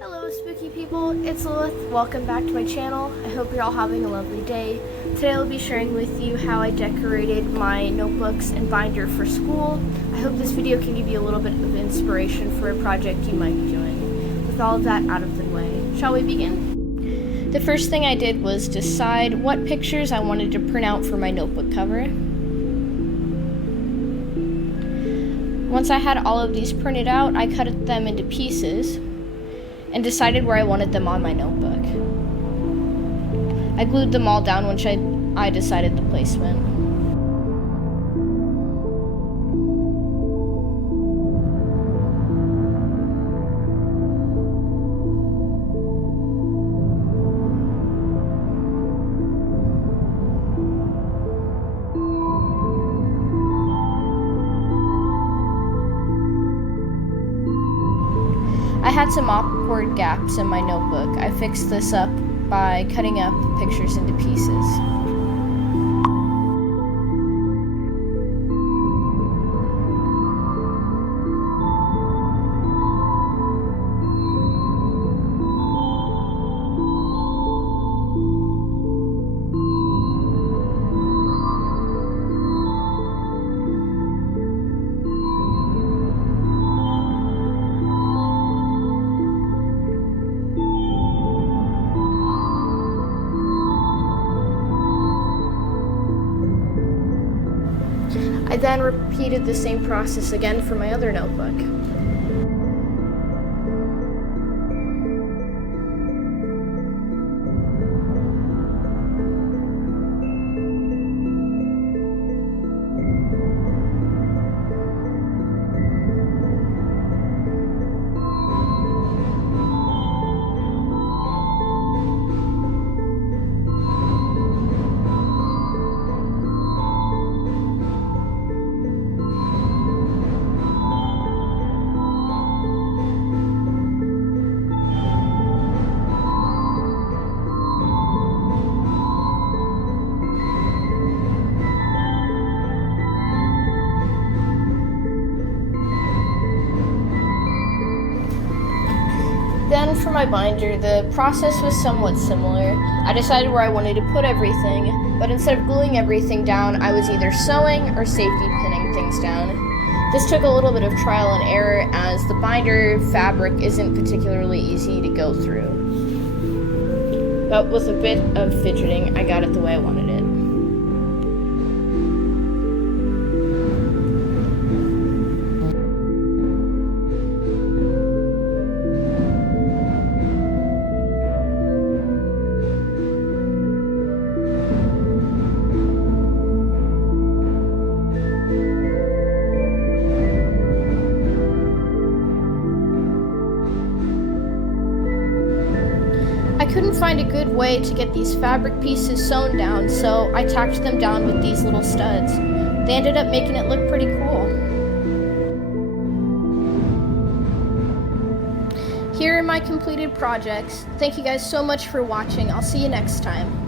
Hello spooky people, it's Lilith. Welcome back to my channel. I hope you're all having a lovely day. Today I'll be sharing with you how I decorated my notebooks and binder for school. I hope this video can give you a little bit of inspiration for a project you might be doing. With all of that out of the way, shall we begin? The first thing I did was decide what pictures I wanted to print out for my notebook cover. Once I had all of these printed out, I cut them into pieces and decided where I wanted them on my notebook. I glued them all down once I decided the placement. I had some awkward gaps in my notebook. I fixed this up by cutting up pictures into pieces. I then repeated the same process again for my other notebook. Then for my binder, the process was somewhat similar. I decided where I wanted to put everything, but instead of gluing everything down, I was either sewing or safety pinning things down. This took a little bit of trial and error as the binder fabric isn't particularly easy to go through. But with a bit of fidgeting, I got it the way I wanted it. I couldn't find a good way to get these fabric pieces sewn down, so I tacked them down with these little studs. They ended up making it look pretty cool. Here are my completed projects. Thank you guys so much for watching. I'll see you next time.